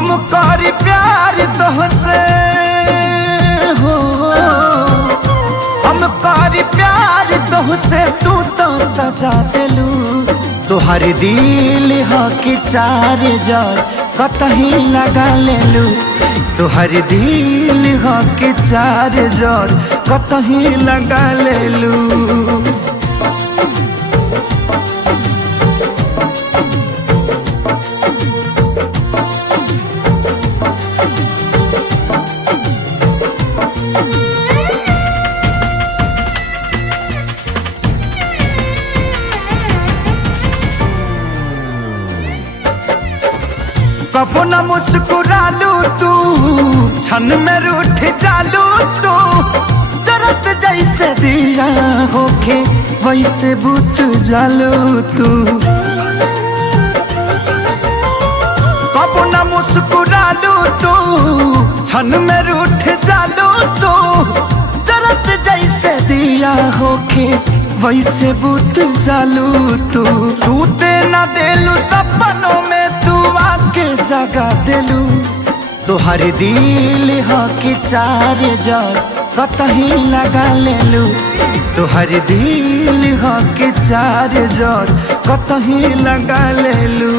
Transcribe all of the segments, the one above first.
हम करी प्यार तोहसे हो, हम करी प्यार तोहसे तू तो सजा दिलू। तुहार दिल हो कि चार जार कतही लगा लेलू। तुहार दिल हो कि चार जार कतही लगा लेलू। कबो न मुस्कुरालू तू, क्षण में रूठ जालू तू। जरत जैसे दिया होके वैसे बुझ जालू तू। कबो न मुस्कुरालू तू, क्षण में रूठ जालू तू। जरत जैसे दिया होके वैसे बुझ जालू तू। सूते न देलू सपनों में तू आके जगा दिलू। तुहार दिल हो कि चार जार कतही लगा लेलू। तुहार दिल हो कि चार जार कतही लगा लेलू।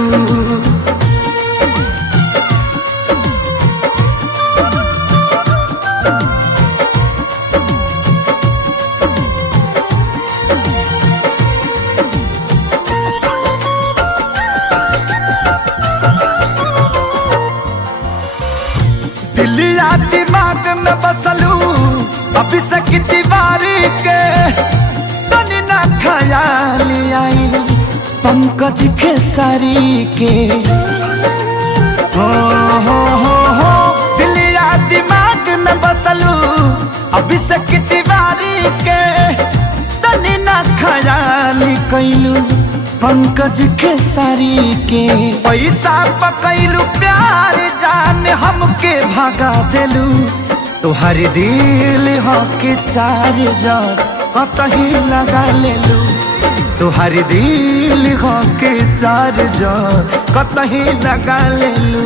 दिलिया दिमाग में बसलू अभी से की दीवारी के। तनी ना ख्याल आई पंकज खेसारी के। हो दिलिया दिमाग में बसलू अभी से की दीवारी के। तनी ना ख्याल कैलू पंकज खेसारी के। पैसा पकैलू प्यार जान हमके भगा दिलू। तुहार दिल हो कि चार जार कतही लगा लेलू। तुहार दिल हो कि चार जार कतही लगा लेलू।